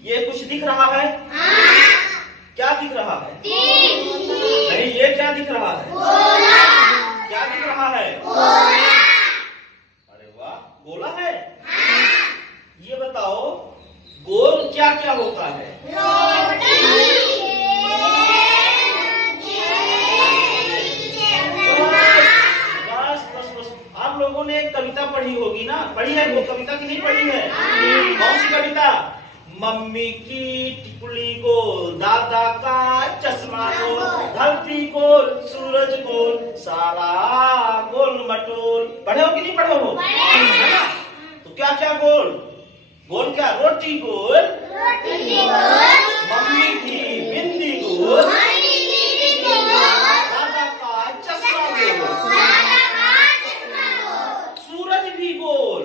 ये कुछ दिख रहा है? क्या दिख रहा है? नहीं, ये क्या दिख रहा है? क्या दिख रहा है? अरे वाह, गोला है। ये बताओ गोल क्या क्या होता है? बस आप लोगों ने एक कविता पढ़ी होगी ना? पढ़ी है वो कविता की नहीं पढ़ी है? कौन सी कविता? मम्मी की टिकुली गोल, दादा का चश्मा गोल, धरती गोल, सूरज गोल, सारा गोल मटोल। पढ़े हो कि नहीं पढ़े हो? तो क्या क्या गोल? गोल क्या? रोटी गोल, मम्मी की बिंदी गोल, दादा का चश्मा गोल, सूरज भी गोल।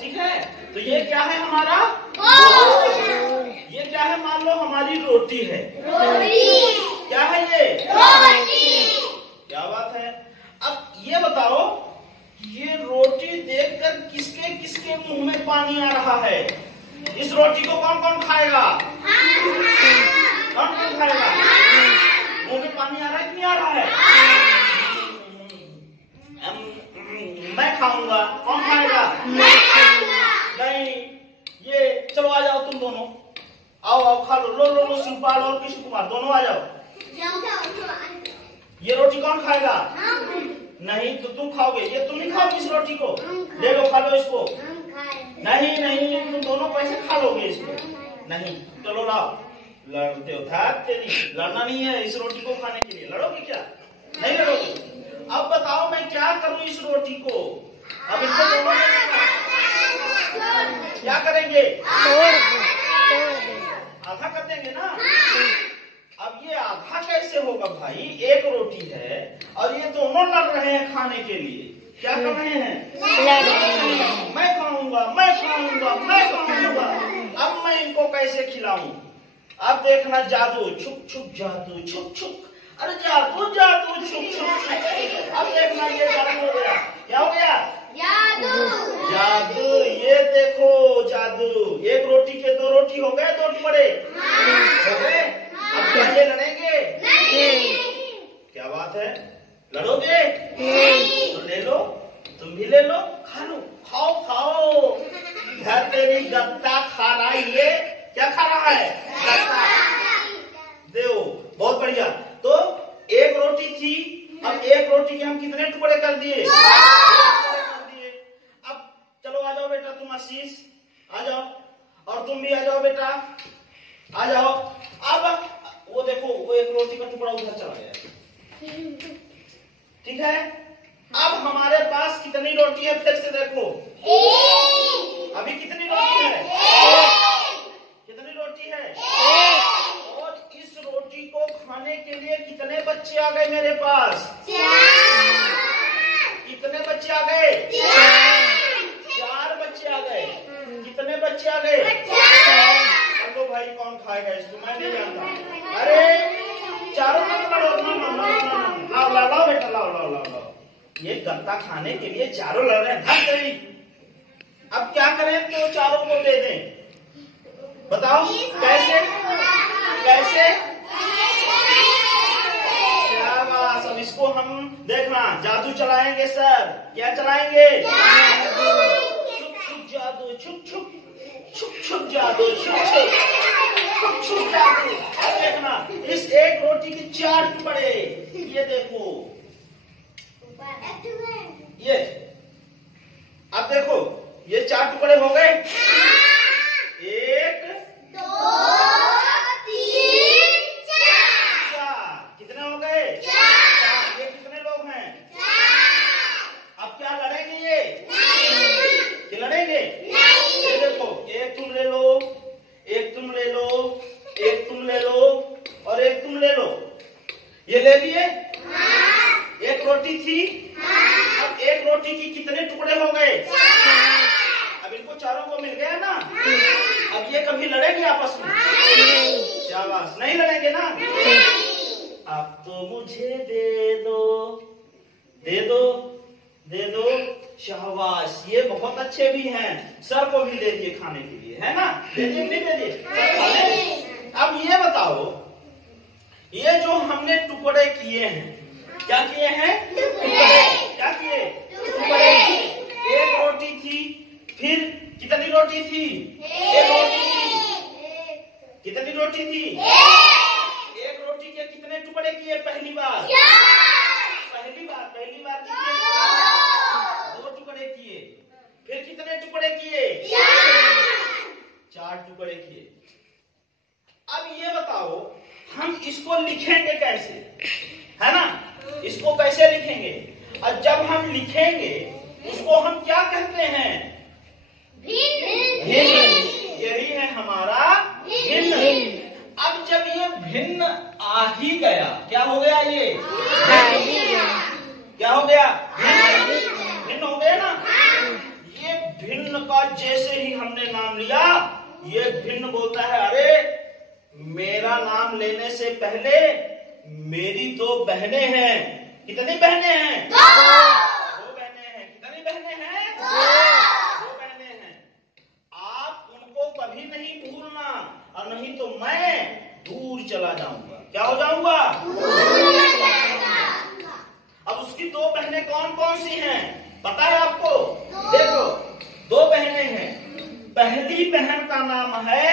ठीक है, तो ये क्या है हमारा? ये क्या है? मान लो हमारी रोटी है। क्या है ये? क्या बात है। अब ये बताओ, ये रोटी देखकर किसके किसके मुंह में पानी आ रहा है? इस रोटी को कौन कौन खाएगा? कौन कौन खाएगा? मुंह में पानी आ रहा है कि नहीं आ रहा है? मैं खाऊंगा। कौन खाएगा? नहीं, ये चलो आ जाओ तुम दोनों, आओ आओ खा लो। लो शिवपाल और कृष्ण कुमार दोनों आ जाओ। ये रोटी कौन खाएगा? नहीं, तो तुम खाओगे। ये तुम नहीं खाओगे इस रोटी को? ले लो, खा लो इसको। नहीं, तुम दोनों कैसे खा लोगे इसको? नहीं, चलो लाओ। लड़ते हो था? तेरी लड़ना नहीं है इस रोटी को खाने के लिए। लड़ोगे क्या? नहीं लड़ोगे। अब बताओ मैं क्या करूं इस रोटी को? अब इसको दोनों क्या करेंगे? आधा कर देंगे ना। अब ये आधा कैसे होगा भाई? एक रोटी है और ये दोनों लड़ रहे हैं खाने के लिए। क्या कर रहे हैं? मैं खाऊंगा। अब मैं इनको कैसे खिलाऊं? अब देखना जादू, छुप छुप जादू, छुप छुप। अरे जादू छुप छुप। अब देखना ये जादू हो गया। क्या हो गया? जादू। ये देखो जादू। एक रोटी के दो रोटी हो गए, दो टुकड़े हो गए। अब क्या ये लड़ेंगे? क्या बात है? लड़ोगे? तो ले लो, तुम भी ले लो, खा लो। खाओ। घर तेरी गत्ता खा रहा है। ये क्या खा रहा है? गत्ता। दो, बहुत बढ़िया। तो एक रोटी थी, अब एक रोटी के हम कितने टुकड़े कर दिए? अब चलो आ जाओ बेटा, तुम आशीष आ जाओ, और तुम भी आ जाओ बेटा, आ जाओ। अब वो देखो, वो एक रोटी का टुकड़ा उधर चला गया। ठीक है, अब हमारे पास कितनी रोटी है? फिर से देखो, अभी कितनी रोटी है? कितनी रोटी है? और इस रोटी को खाने के लिए कितने बच्चे आ गए मेरे पास? कितने बच्चे आ गए? 4 बच्चे आ गए। कितने बच्चे आ गए? चलो भाई, कौन खाएगा इसको? मैं नहीं जानता। अरे चारों मत लड़ो। लाओ बेटा, लाओ। ये गत्ता खाने के लिए चारों लड़ रहे हैं। अब क्या करें? तो चारों को दे दें। बताओ कैसे? शाबाश। अब इसको हम देखना जादू चलाएंगे सर। क्या चलाएंगे? छुप जादू, छुप जादू, छुप जादू। अब देखना, इस एक रोटी के 4 टुकड़े। ये देखो, ये अब देखो, ये 4 टुकड़े हो गए। 1 2 3 4। कितने हो गए? 4। ये कितने लोग हैं? 4। अब क्या लड़ेंगे ये? नहीं। लड़ेंगे? नहीं। ये देखो, एक तुम ले लो, एक तुम ले लो, एक तुम ले लो, और एक तुम ले लो। ये ले लिए? एक रोटी थी, अब एक रोटी की कितने टुकड़े हो गए? 4। अब इनको चारों को मिल गया ना। अब ये कभी लड़ेंगे आपस में? शाबाश। नहीं लड़ेंगे ना। अब तो मुझे दे दो, शाबाश, ये बहुत अच्छे भी हैं। सर को भी दे दिए खाने के लिए, है ना? दे दिए नहीं दे दिए? अब ये बताओ, ये जो हमने टुकड़े किए हैं, क्या किए हैं? टुकड़े। क्या किए? टुकड़े। एक रोटी थी, फिर कितनी रोटी थी? एक रोटी थी। कितनी रोटी थी? एक रोटी के कितने टुकड़े किए पहली बार? पहली बार कितने? 2 टुकड़े किए। फिर कितने टुकड़े किए? 4 टुकड़े किए। अब ये बताओ, हम इसको लिखेंगे कैसे, है ना? इसको कैसे लिखेंगे? और जब हम लिखेंगे उसको हम क्या कहते हैं? भिन्न। यही है हमारा भिन्न। अब जब ये भिन्न आ ही गया, क्या हो गया? ये क्या हो गया? भिन्न हो गया ना? ये भिन्न का जैसे ही हमने नाम लिया, ये भिन्न बोलता है, अरे मेरा नाम लेने से पहले मेरी 2 बहनें हैं। कितनी बहनें हैं? 2 बहनें हैं। कितनी बहनें हैं? 2 बहनें हैं। आप उनको कभी नहीं भूलना, और नहीं तो मैं दूर चला जाऊंगा। क्या हो जाऊंगा? अब उसकी 2 बहनें कौन कौन सी हैं पता है आपको? देखो, 2 बहनें हैं। पहली बहन का नाम है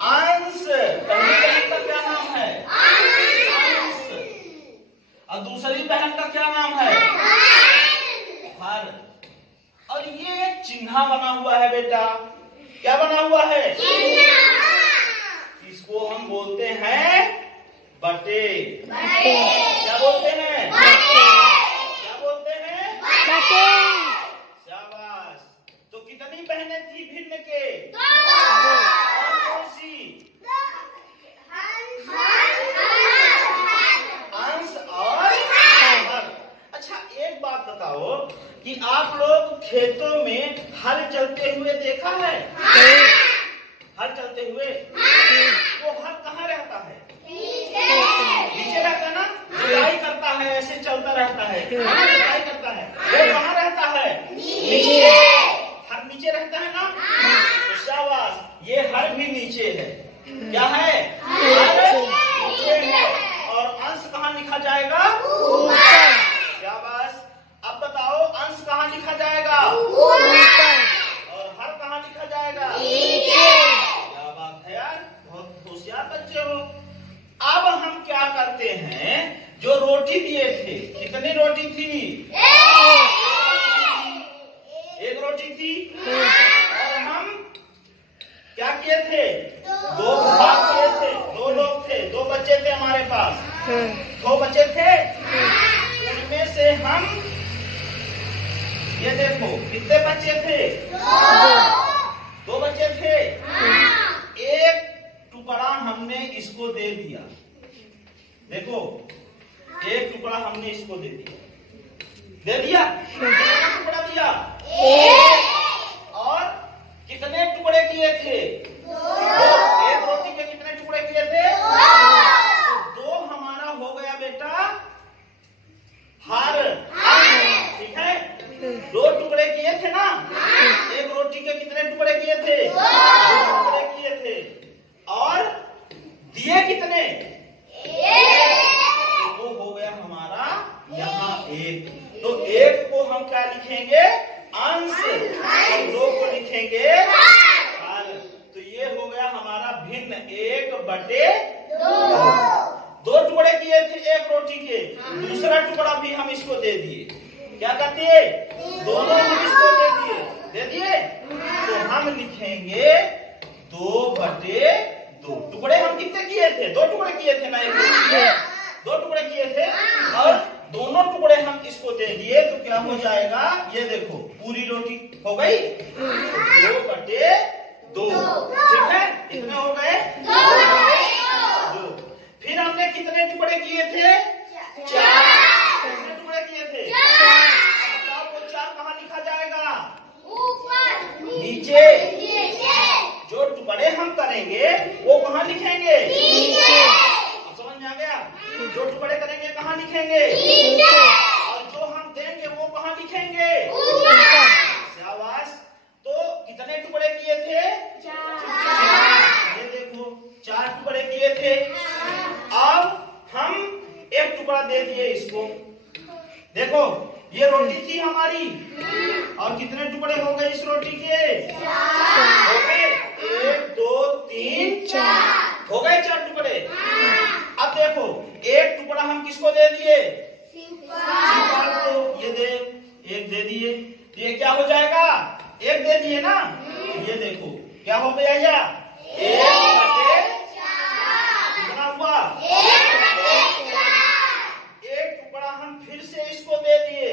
अंश। पहली बहन का क्या नाम है? अंश। और दूसरी बहन का क्या नाम है? हर। और ये एक चिन्ह बना हुआ है बेटा। क्या बना हुआ है? इसको हम बोलते हैं बटे। क्या बोलते हैं? क्या बोलते हैं? बटे। शाबाश। तो कितनी बहनें थी भिन्न के? 2। कौन सी? अंश और हर। अच्छा, एक बात बताओ कि आप लोग खेतों में हल चलते हुए देखा है? हल चलते हुए? वो हल कहाँ रहता है? नीचे रहता है ना? जुताई करता है, ऐसे चलता रहता है, जुताई करता है। वो कहाँ रहता है? नीचे। हर नीचे रहता है ना? शाबाश, ये हर भी नीचे है। क्या है? हर नीचे है। और अंश कहाँ लिखा जाएगा? शाबाश। अब बताओ, अंश कहाँ लिखा जाएगा? और हर कहाँ लिखा जाएगा? क्या बात है यार, बहुत होशियार बच्चे हो। अब हम क्या करते हैं, जो रोटी दिए थे, कितनी रोटी थी? एक रोटी थी। और हम क्या किए थे? 2 भाग किए थे। 2 लोग थे, 2 बच्चे थे हमारे पास। 2 बच्चे थे। उनमें से हम, ये देखो कितने बच्चे थे? 2 बच्चे थे। एक टुकड़ा हमने इसको दे दिया। देखो, एक टुकड़ा हमने इसको दे दिया। दे दिया? टुकड़ा दिया। और कितने टुकड़े किए थे? 2। एक रोटी के कितने टुकड़े किए थे? 2 हमारा हो गया बेटा हर। ठीक है? 2 टुकड़े किए थे ना? एक रोटी के कितने टुकड़े किए थे? 2 टुकड़े किए थे। और दिए कितने? 1। वो हो गया हमारा यहाँ 1। तो 1 को हम क्या लिखेंगे? अंश। और 2 को लिखेंगे हर। तो ये हो गया हमारा भिन्न 1/2। 2 टुकड़े किए थे एक रोटी के, दूसरा टुकड़ा भी हम इसको दे दिए। क्या कहते हैं? दोनों हम इसको दे दिए। तो हम लिखेंगे 2/2। टुकड़े हम कितने किए थे? 2 टुकड़े किए थे ना? एक रोटी के 2 टुकड़े किए थे, और दोनों टुकड़े हम इसको दे दिए। तो क्या हो जाएगा? ये देखो, पूरी रोटी हो गई 2/2। ठीक है? कितने हो गए? 2। फिर हमने कितने टुकड़े किए थे? 4। कितने टुकड़े किए थे? 4। वो 4 कहाँ लिखा जाएगा? ऊपर। नीचे। जो टुकड़े हम करेंगे वो कहाँ लिखेंगे? नीचे। समझ में आ गया? जो टुकड़े करेंगे कहाँ लिखेंगे? नीचे। और जो हम देंगे वो कहाँ लिखेंगे? ऊपर। ना। ये देखो क्या हो गया, या 1/4 कितना हुआ, 1 टुकड़ा हम फिर से इसको दे दिए।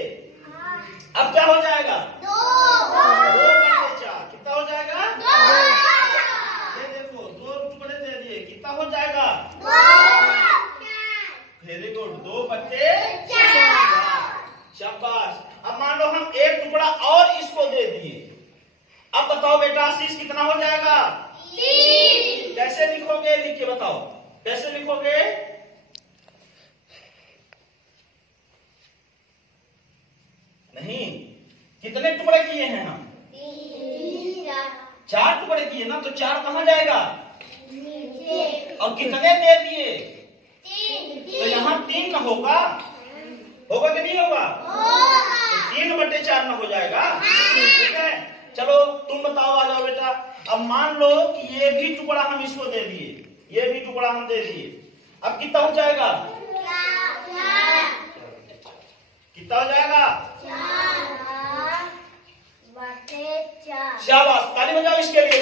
अब क्या हो जाएगा, 2/4 कितना हो जाएगा, ये देखो 2 टुकड़े दे दिए, कितना हो जाएगा, वेरी गुड, 2/4। शाबाश। अब मान लो हम 1 टुकड़ा और इसको दे दिए। अब बताओ बेटा शीश कितना हो जाएगा, 3। कैसे लिखोगे, लिख के बताओ कैसे लिखोगे, नहीं कितने टुकड़े किए हैं हम, 4 टुकड़े किए ना, तो 4 कहाँ जाएगा, और कितने दे दिए, तो यहाँ 3 ना होगा, होगा कि नहीं होगा, तो 3/4 में हो जाएगा। ठीक है, चलो तुम बताओ, आ जाओ बेटा। अब मान लो कि ये भी टुकड़ा हम इसको दे दिए, ये भी टुकड़ा हम दे दिए, अब कितना हो जाएगा, कितना हो जाएगा, 4/4। शाबाश, ताली बजाओ इसके लिए।